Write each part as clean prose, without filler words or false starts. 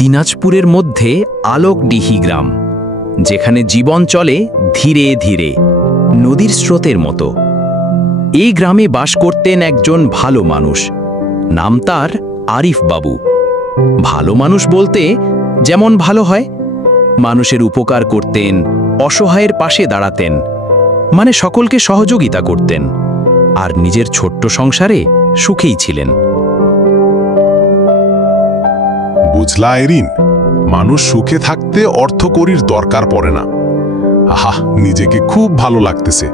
দিনাজপুরের মধ্যে আলোকডিহি গ্রাম, যেখানে জীবন চলে ধীরে ধীরে নদীর স্রোতের মতো। এই গ্রামে বাস করতেন একজন ভালো মানুষ, নাম তার আরিফ বাবু। ভালো মানুষ বলতে যেমন ভালো হয়, মানুষের উপকার করতেন, অসহায়ের পাশে দাঁড়াতেন, মানে সকলকে সহযোগিতা করতেন, আর নিজের ছোট্ট সংসারে সুখেই ছিলেন। বুঝলা আইরিন, মানুষ সুখে থাকতে অর্থকড়ির দরকার পড়ে না। আহা, নিজেকে খুব ভালো লাগতেছে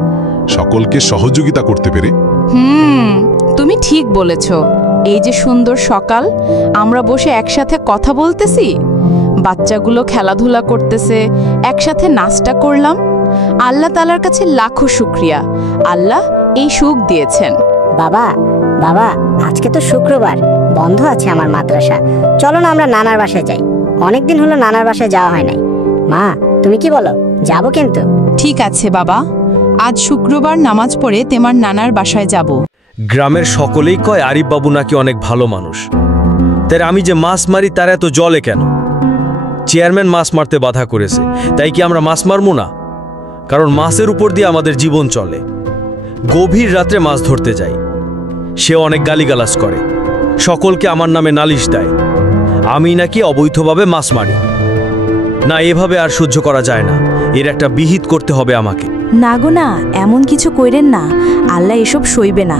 সকলকে সহযোগিতা করতে পেরে। তুমি ঠিক বলেছ। এই যে সুন্দর সকাল, আমরা বসে একসাথে কথা বলতেছি, বাচ্চাগুলো খেলাধুলা করতেছে, একসাথে নাস্তা করলাম। আল্লাহ তাআলার কাছে লাখো শুকরিয়া, আল্লাহ এই সুখ দিয়েছেন। বাবা বাবা, আজকে তো শুক্রবার, বন্ধ আছে আমার মাদ্রাসা। চলো না আমরা নানার বাসায় যাই, অনেকদিন হলো নানার বাসায় যাওয়া হয় নাই। মা, তুমি কি বলো? যাবো কিন্তু। ঠিক আছে বাবা, আজ শুক্রবার নামাজ পড়ে তোমার নানার বাসায় যাব। গ্রামের সকলেই কয় আরিফ বাবু নাকি অনেক ভালো মানুষ। তাই আমি যে মাছ মারি তার এত জলে কেন? চেয়ারম্যান মাছ মারতে বাধা করেছে, তাই কি আমরা মাছ মারবো না? কারণ মাছের উপর দিয়ে আমাদের জীবন চলে। গভীর রাত্রে মাছ ধরতে যাই, সে অনেক গালিগালাজ করে, সকলকে আমার নামে নালিশ দেয়, আমি নাকি অবৈধভাবে মাছ মারি। না, এভাবে আর সহ্য করা যায় না, এর একটা বিহিত করতে হবে আমাকে। না গো না, এমন কিছু কইরেন না, আল্লাহ এসব সইবে না।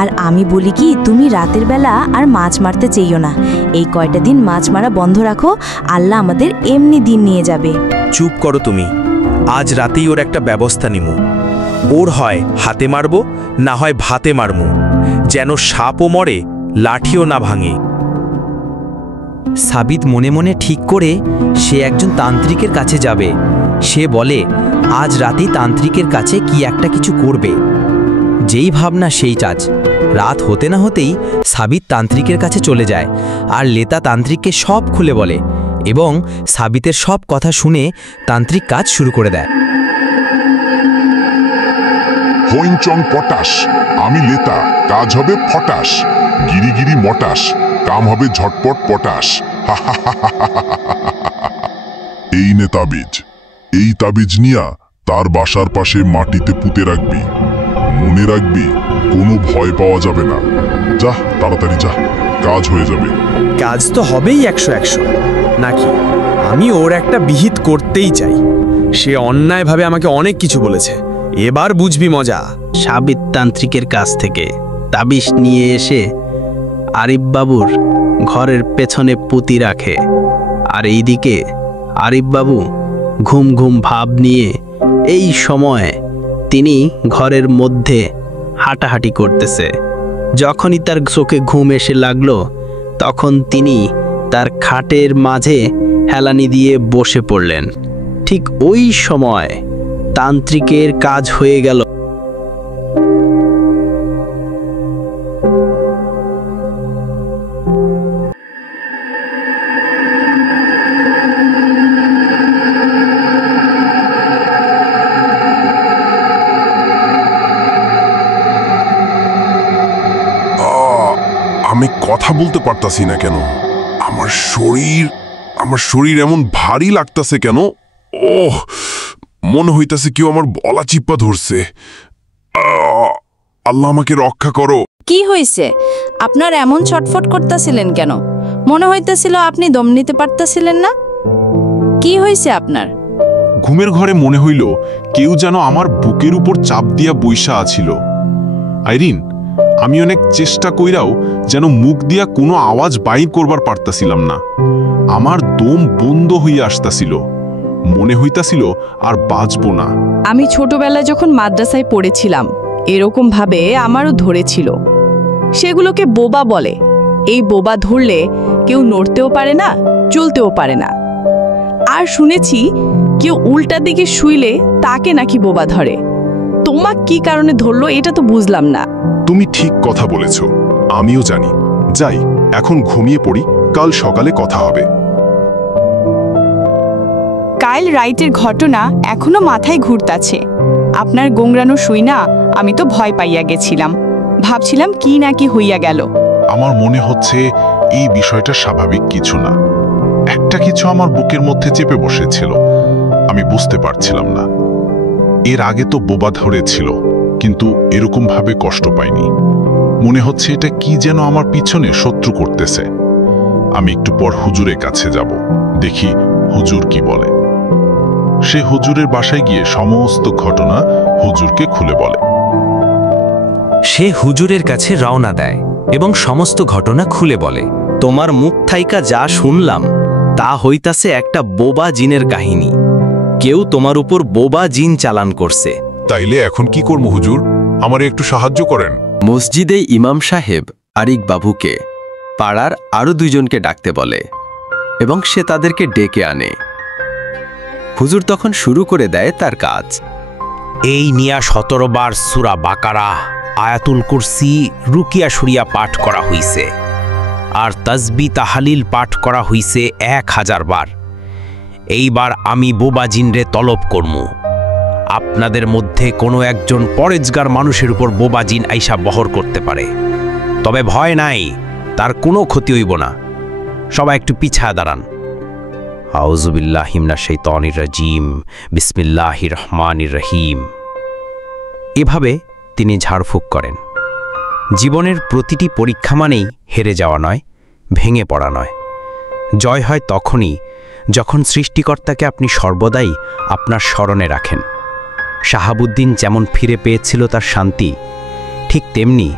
আর আমি বলি কি, তুমি রাতের বেলা আর মাছ মারতে চেইও না। এই কয়টা দিন মাছ মারা বন্ধ রাখো, আল্লাহ আমাদের এমনি দিন নিয়ে যাবে। চুপ করো তুমি, আজ রাতেই ওর একটা ব্যবস্থা নিমু। ওর হয় হাতে মারবো, না হয় ভাতে মারমু, যেন সাপও মরে লাঠিও না ভাঙে। সাবিত মনে মনে ঠিক করে সে একজন তান্ত্রিকের কাছে যাবে। সে বলে আজ রাতেই তান্ত্রিকের কাছে কি একটা কিছু করবে। যেই ভাবনা সেই কাজ। রাত হতে না হতেই সাবিত তান্ত্রিকের কাছে চলে যায়, আর লেতা তান্ত্রিককে সব খুলে বলে এবং সাবিতের সব কথা শুনে তান্ত্রিক কাজ শুরু করে দেয়। হইনচং পটাশ, আমি লেতা, কাজ হবে ফটাস, গিরি গিরি মটাস, কাম হবে ঝটপট পটাশ। এই নে তাবিজ, এই তাবিজ নিয়া তার বাসার পাশে মাটিতে পুঁতে রাখবি। মনে রাখবি, কোনো ভয় পাওয়া যাবে না। যা, তাড়াতাড়ি যা, কাজ হয়ে যাবে। কাজ তো হবেই 100 নাকি? আমি ওর একটা বিহিত করতেই চাই। সে অন্যায়ভাবে আমাকে অনেক কিছু বলেছে, এবার বুঝবি মজা। সাবিত তান্ত্রিকের কাছ থেকে তাবিজ নিয়ে এসে আরিফ বাবুর ঘরের পেছনে পুঁতি রাখে। আর এইদিকে আরিফ বাবু ঘুম ঘুম ভাব নিয়ে এই সময় তিনি ঘরের মধ্যে হাঁটাহাঁটি করতেছে। যখনই তার চোখে ঘুম এসে লাগলো, তখন তিনি তার খাটের মাঝে হেলানি দিয়ে বসে পড়লেন। ঠিক ওই সময় তান্ত্রিকের কাজ হয়ে গেল। আমি কথা বলতে পারতাছি না কেন? আমার শরীর এমন ভারী লাগতাছে কেন? ওহ, মনে হইতাছে কেউ আমার গলা চিপ্পা ধরছে। আল্লাহ আমাকে রক্ষা করো। কি হয়েছে? আপনার এমন ছটফট করতেছিলেন কেন? মনে হইতেছিল আপনি দম নিতে পারতেছিলেন না। কি হয়েছে আপনার? ঘুমের ঘরে মনে হইল কেউ যেন আমার বুকের উপর চাপ দিয়া বইসা আছিল। আইরিন, আমি অনেক চেষ্টা কইরাও যেন মুখ দিয়া কোনো আওয়াজ বাইর করবার পারতাছিলাম না। আমার দম বন্ধ হইয়া আসতাছিল, মনে হইতাছিল আর বাঁচব না। আমি ছোটবেলায় যখন মাদ্রাসায় পড়েছিলাম, এরকম ভাবে আমারও ধরেছিল। সেগুলোকে বোবা বলে। এই বোবা ধরলে কেউ নড়তেও পারে না, চলতেও পারে না। আর শুনেছি কেউ উল্টা দিকে শুইলে তাকে নাকি বোবা ধরে। তোমাক কি কারণে ধরলো এটা তো বুঝলাম না। তুমি ঠিক কথা বলেছ, আমিও জানি। যাই, এখন ঘুমিয়ে পড়ি, কাল সকালে কথা হবে। কাল রাইতের ঘটনা এখনো মাথায় ঘুরতাছে। আপনার গোংরানো শুই না, আমি তো ভয় পাইয়া গেছিলাম। ভাবছিলাম কি না কি হইয়া গেল। আমার মনে হচ্ছে এই বিষয়টা স্বাভাবিক কিছু না। একটা কিছু আমার বুকের মধ্যে চেপে বসেছিল, আমি বুঝতে পারছিলাম না। এর আগে তো বোবা ধরেছিল, কিন্তু এরকম ভাবে কষ্ট পাইনি। মনে হচ্ছে এটা কি যেন আমার পিছনে শত্রু করতেছে। আমি একটু পর হুজুরের কাছে যাব, দেখি হুজুর কি বলে। সে হুজুরের বাসায় গিয়ে সমস্ত ঘটনা হুজুরকে খুলে বলে। সে হুজুরের কাছে রওনা দেয় এবং সমস্ত ঘটনা খুলে বলে। তোমার মুখ থাইকা যা শুনলাম তা হইতাছে একটা বোবা জিনের কাহিনী। কেউ তোমার উপর বোবা জিন চালান করছে। তাইলে এখন কি করব হুজুর? আমারে একটু সাহায্য করেন। মসজিদে ইমাম সাহেব আরিক বাবুকে পাড়ার আরও দুইজনকে ডাকতে বলে এবং সে তাদেরকে ডেকে আনে। হুজুর তখন শুরু করে দেয় তার কাজ। এই নিয়া 17 বার সূরা বাকারা, আয়াতুল কুরসি, রুকিয়া শুরিয়া পাঠ করা হইছে, আর তাসবিহ তাহলিল পাঠ করা হইছে 1000 বার। এইবার আমি বোবা জিনরে তলব করমু। আপনাদের মধ্যে কোনো একজন পরেজগার মানুষের উপর বোবা জিন আইসা বহর করতে পারে, তবে ভয় নাই, তার কোনো ক্ষতি হইব না। সবাই একটু পিছায় দাঁড়ান। আউযুবিল্লাহি মিনাশ শাইতানির রাজিম, বিসমিল্লাহির রহমানির রহিম। এভাবে তিনি ঝাড়ফুঁক করেন। জীবনের প্রতিটি পরীক্ষা মানেই হেরে যাওয়া নয়, ভেঙে পড়া নয়। জয় হয় তখনই যখন সৃষ্টিকর্তাকে আপনি সর্বদাই আপনার স্মরণে রাখেন। শাহাবুদ্দিন যেমন ফিরে পেয়েছিল তার শান্তি, ঠিক তেমনি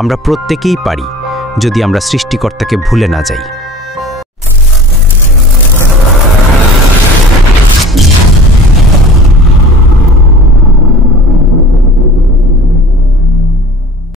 আমরা প্রত্যেকেই পারি যদি আমরা সৃষ্টিকর্তাকে ভুলে না যাই।